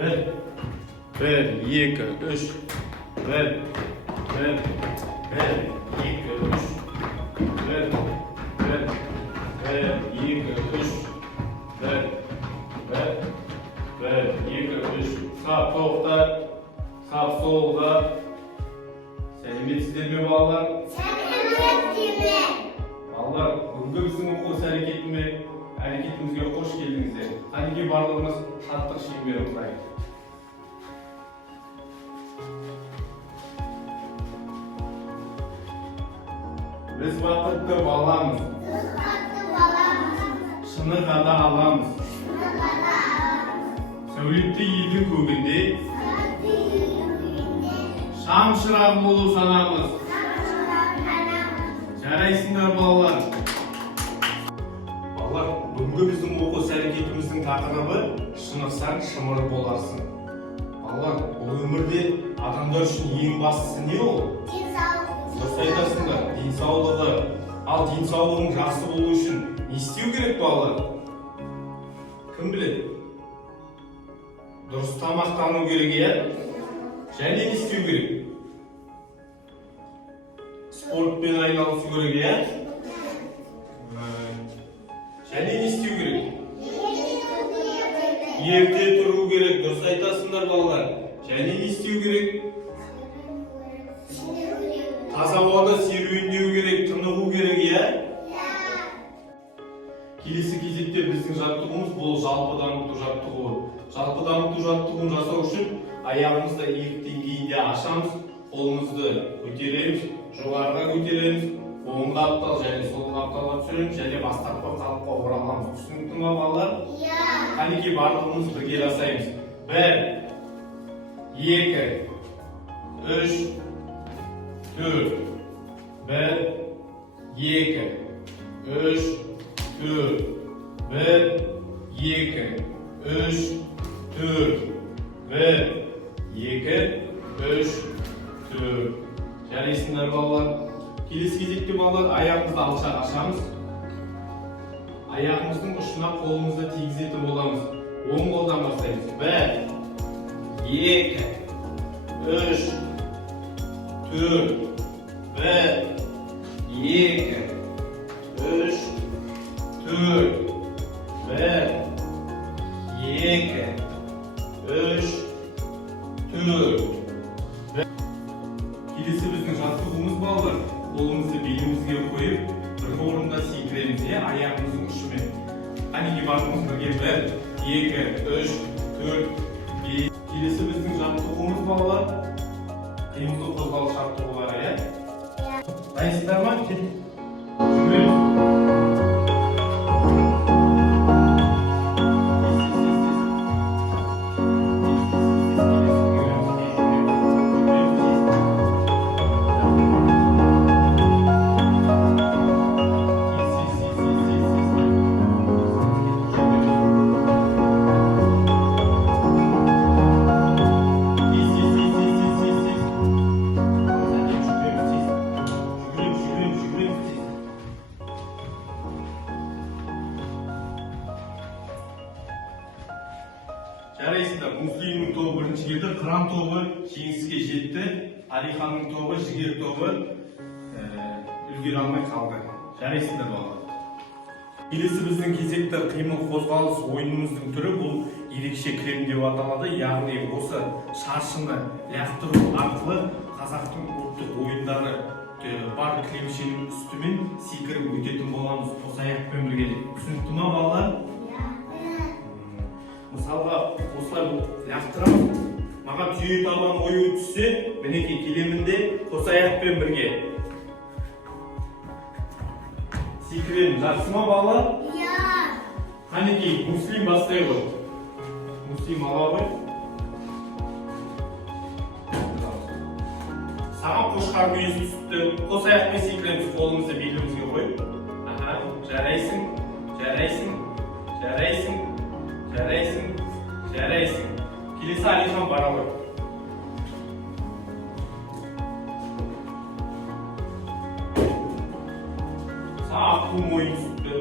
Bir, iki, üç. Bir, iki, üç. Bir, iki, üç. Bir, iki, üç. Sağ to'xta, sağ solda. Сәлеметсіздер ме балалар? Сәлеметсіздер. Балалар, бүгінгі біздің оқу әрекетімізге қош келдіңіздер. Қанекей барлығымыз шаттық шегіп беріп тұрайық. Біз бақытты баламыз. Шыны ғана аламыз. Сәулетті елдің көгінде шам шырақ болу санамыз. Жарайсыңдар балалар. Балалар, бүгінгі біздің оқу әрекетіміздің тақырыбы шынықсаң шымыр боларсың. Балалар, бұл өмірде адамдар үшін ең бастысы не ол? Дұрыс айтасыңдар, денсаулығы. Ал денсаулығың жақсы болу үшін не істеу керек балалар? Кім біледі? Дұрыс тамақтану керек, иә? Және не істеу керек? Спортпен айналысу керек, иә? Және не істеу керек? Ерте тұру керек, дұрыс айтасыңдар балалар. Және не істеу керек? Таза ауада серуендеу керек, тынығу керек, иә? Келесі кезекте біздің жаттығуымыз бұл жалпы дамыту жаттығуы. Жалпы дамыту жаттығуын жасау үшін аяғымызды иық деңгейінде ашамыз, қолымызды көтереміз, жоғарыға көтереміз, оң қаптал және сол қапталға түсіреміз және бастапқы қалыпқа ораламыз. Түсінікті ме балалар? Қанекей барлығымыз бірге жасаймыз. 1, 2, 3, 4. 1, 2, 3, 4. 1, 2, 3, 4. 1, 2, 3, 4. Жарайсыңдар балалар. Келесі кезекте балалар аяғымызды алшақ ашамыз. Аяғымыздың ұшына қолымызды тигізетін боламыз. Оң қолдан бастаймыз. 1, 2, 3, 4. 1, 2, 3, 4. 1, 2, 3, 4. Келесі біздің жаттығуымыз балалар. Қолымызды белімізге қойып, бір орында секіреміз, аяғымыздың ұшымен. Қанекей барлығымыз бірге 1, 2, 3, 4, 5. Келесі біздің жаттығуымыз балалар. Қимылды қозғалыс жаттығулары, иә? Дайынсыздар ма? Жүгіреміз. Жарайсыздар, Муслимнің тобы бірінші келді, Қыран тобы жеңіске жетті, Алиханның тобы, Жігер тобы үлгере алмай қалды. Жарайсыздар балалар. Келесі біздің кезекті қимыл қозғалыс ойынымыздың түрі бұл ерекше кілем деп аталады. Яғни осы шаршыны лақтыру арқылы қазақтың ұлттық ойындары бар кілемшенің үстімен секіріп өтетін боламыз. Қос аяқпен бірге. Түсінікті ме балалар? Мысалға, осылай лақтырамыз. Маған түйе талған ойы түссе, мінекей келемінде қос аяқпен бірге. Секіреміз. Жақсы ма балалар? Иә. Қанекей, Муслим бастай ғой. Муслим ала ғой. Саған қошқар мүйізі түсті. Қос аяқпен секіреміз, қолымызды белімізге қойып. Жарайсың, жарайсың, жарайсың. Жарайсың, жарайсың. Келесі Алихан бара ғой. Аққу мойын түсті.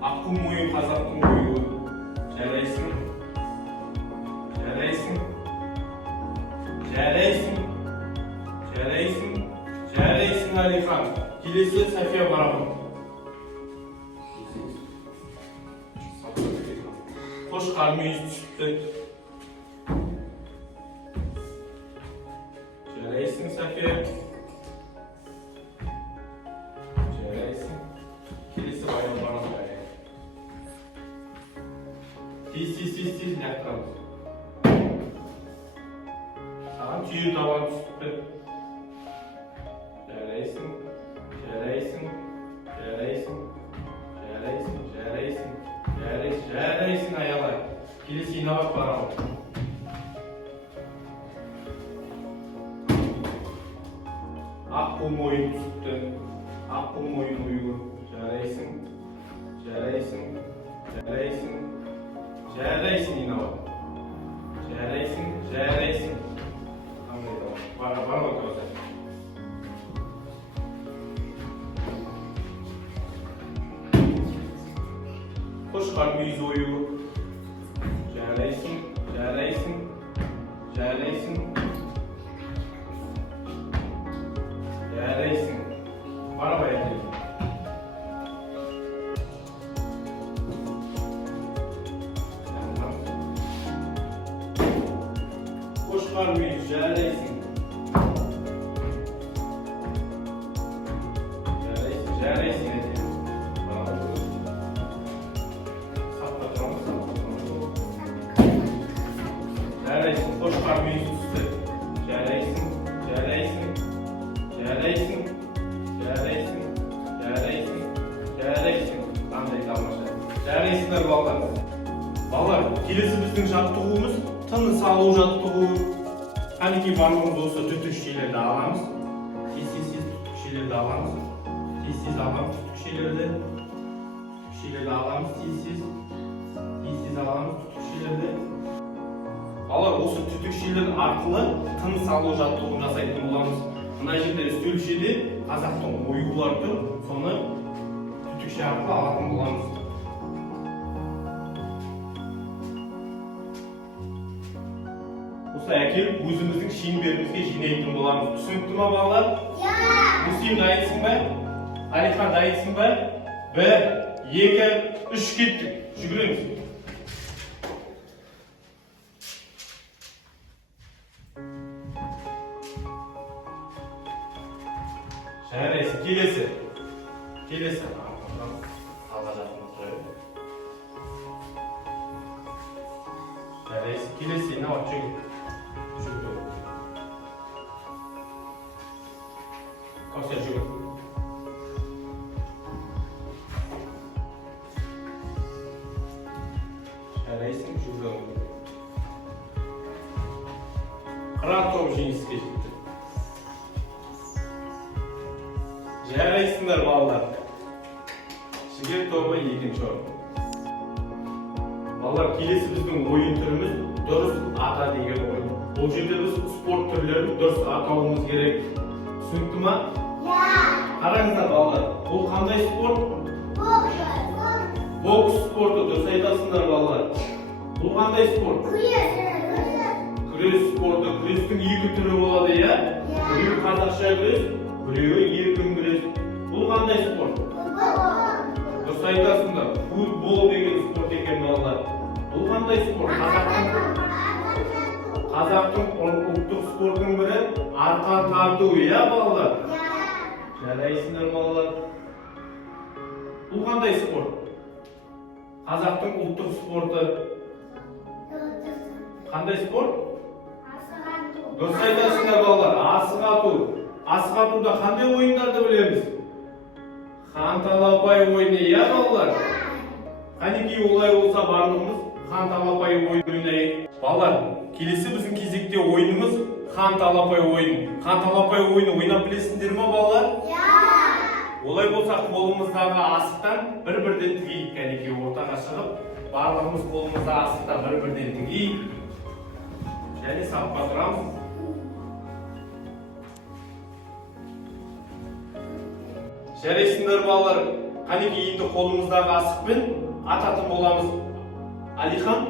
Аққу мойын қазақтың ойы. Жарайсың, Жарайсың. Жарайсың. Жарайсың. Жарайсың, Алихан. Келесі София барамын. Қошқар мүйіз түсіпті. Жарайсың, София. Жарайсың. Келесі баян барамын. Тез, нақтырамыз. Саған түйе табан түсіпті. Жарайсың. Жарайсың. Жарайсың. Жарайсың. Жарайсың. Жарайсың, аялай. Келесі инабат барамын. Аққу мойын түсіпті. Аққу мойын ұйғы. Жарайсың. Жарайсың. Жарайсың. Жарайсың, инабат. Жарайсың. Жарайсың. Бара көзі. Қошқар мүйіз ойығы. Жарайсың. Жарайсың. Жарайсың. Жарайсың. Бара баян. Қошқар мүйіз. Жарайсың. Жарайсың. Жарайсың, қошқар мүйіз түсті. Жарайсың. Жарайсың. Жарайсың. Жарайсың. Жарайсың. Жарайсың. Қандай тамаша. Жарайсыңдар балалар. Балалар, келесі біздің жаттығуымыз тыныс алу жаттығуы. Қанекей барлығымыз осы түтікшелерді аламыз. Тез түтікшелерді аламыз. Тез аламыз түтікшелерді. Түтікшелерді аламыз. Тез аламыз түтікшелерді. Балалар, осы түтікшелер арқылы тыныс алу жаттығуын жасайтын боламыз. Мына жерде үстелшеде қазақтың оюлар тұр, соны түтікше арқылы алатын боламыз. Осы әкеліп өзіміздің шеңберімізге жинайтын боламыз. Түсінікті ма балалар? Муслим, дайынсың ба? Алихан, дайынсың ба? 1, 2, 3 кеттік. Жүгіреміз. Жарайсың. Келесі. Алға жақын тұрайық. Жарайсың. Келесі. Инабат, жүгір. Каусар, жүгір. Жарайсың. Жүгір. Қыран тобы жеңіске жетті. Жарайсыңдар балалар. Жігер тобы екінші орын. Балалар, келесі біздің ойын түріміз дұрыс ата деген ойын. Бұл жерде біз спорт түрлерін дұрыс атауымыз керек. Түсінікті ма? Қараңыздар балалар. Бұл қандай спорт? Бокс спорты. Дұрыс айтасыңдар балалар. Бұл қандай спорт? Күрес спорты. Күрестің екі түрі болады, иә? Біреуі қазақша күрес, біреуі еркін күрес. Бұл қандай спорт? Дұрыс айтасыңдар. Футбол деген спорт екен балалар. Бұл қандай спорт? Қазақтың ұлттық спортының бірі арқан тарту, иә балалар? Жарайсыңдар балалар. Бұл қандай спорт? Қазақтың ұлттық спорты. Қандай спорт? Дұрыс айтасыңдар балалар. Асық ату. Асық атуда қандай ойындарды білеміз? Хан-талапай ойыны, иә балалар? Қанекей олай болса барлығымыз хан-талапай ойнайық. Балалар, келесі біздің кезекте ойынымыз хан-талапай ойыны. Хан-талапай ойыны ойнап білесіңдер ме балалар? Олай болса қолымыздағы асықтан бір-бірден тігейік. Қанекей ортаға шығып, барлығымыз қолымызда асықтан бір-бірден тігейік. Және сапқа тұрамыз. Жарайсыңдар балалар. Қанекей енді қолымыздағы асықпен ататын боламыз. Алихан,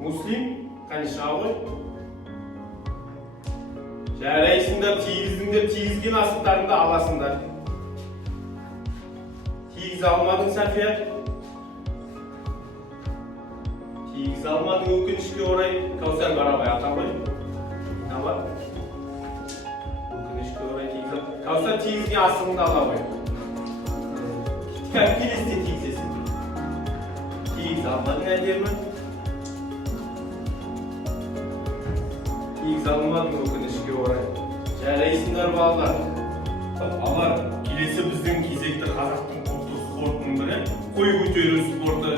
Муслим, Қане шыға ғой. Жарайсыңдар, тигізген асықтарыңды аласыңдар. Тигіз алмадың, София? Тигіз алмадың, өкінішке орай. Кәусар барабай ата ғой. Аба. Өкінішке орай тигіз ал. Кәусар тигізген асығыңды ала ғой. Келесте тигізесің. Тигіз алмадың әдемі. Тигіз алмадың, өкінішке орай. Жарайсыңдар балалар. Балалар, келесі біздің кезекті қазақтың ұлттық спортының бірі қой көтеру спорты.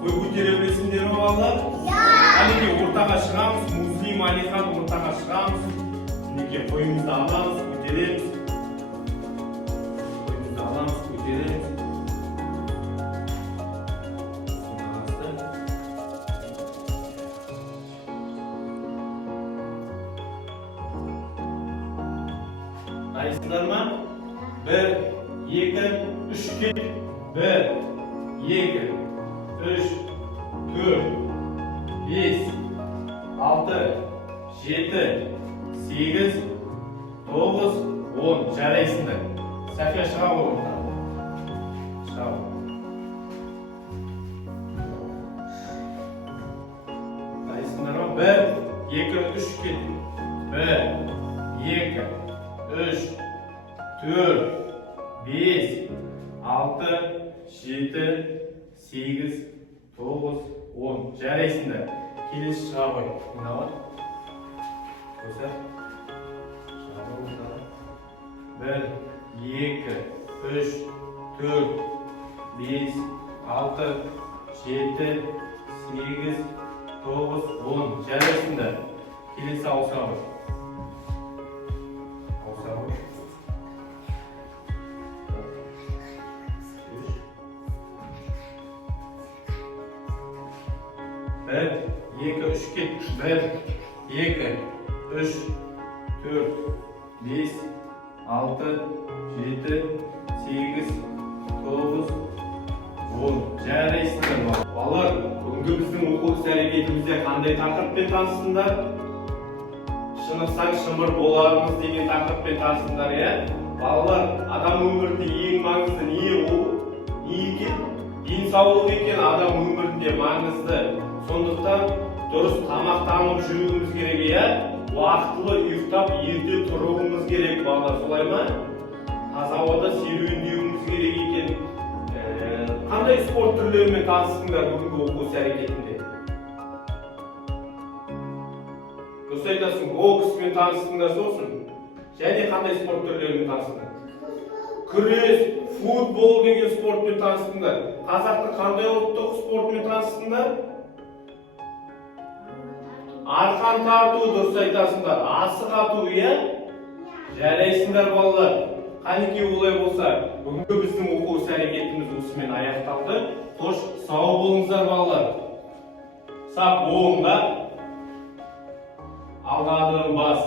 Қой көтере білесіңдер ме балалар? Әнеке ортаға шығамыз, Муслим Алихан ортаға шығамыз. Әнеке қойымызды аламыз, көтереміз. Қойымызды аламыз, көтереміз. Дайсыңдар ма? 1, 2, 3 кет. 1, 2, 3, 4, 5, 6, 7, 8, 9, 10. Жарайсыңдар. София шыға ғой ортаға. Шыға ғой. Дайсыңдар ма? 1, 2, 3 кет. 1, 2, 3, 4, 5, 6, 7, 8, 9, 10. Жарайсыңдар. Келесі шыға ғой. Мына бар. Көзі. Шыға ғой ортаға. 1, 2, 3, 4, 5, 6, 7, 8, 9, 10. Жарайсыңдар. Келесі ауыса ғой. Bir, iki, üç kit. 1, 2, 3, 4, 5, 6, 7, 8, 9, 10. Жарайсыңдар балалар. Бүгінгі біздің оқу іс-әрекетімізде қандай тақырыппен таныстыңдар? Шынықсаң шымыр болармыз деген тақырыппен таныстыңдар, иә? Балалар, адам өмірінде ең маңызды не екен? Денсаулық екен адам өмірінде маңызды. Сондықтан дұрыс тамақтанып жүруіміз керек, иә? Уақытылы ұйықтап, ерте тұруымыз керек, балалар, солай ма? Таза ауада серуендеуіміз керек екен. Қандай спорт түрлерімен таныстыңдар бүгінгі оқу іс-әрекетінде? Дұрыс айтасың, бокспен таныстыңдар сосын. Және қандай спорт түрлерімен таныстыңдар? Күрес, футбол деген спортпен таныстыңдар. Қазақтың қандай ұлттық спортпен таныстыңдар? Арқан тарту, дұрыс айтасыңдар. Асық ату, иә? Жарайсыңдар балалар. Қанекей олай болса, бүгінгі біздің оқу іс-әрекетіміз осымен аяқталды. Қош, сау болыңыздар балалар. Сап болыңдар. Алға адым бас.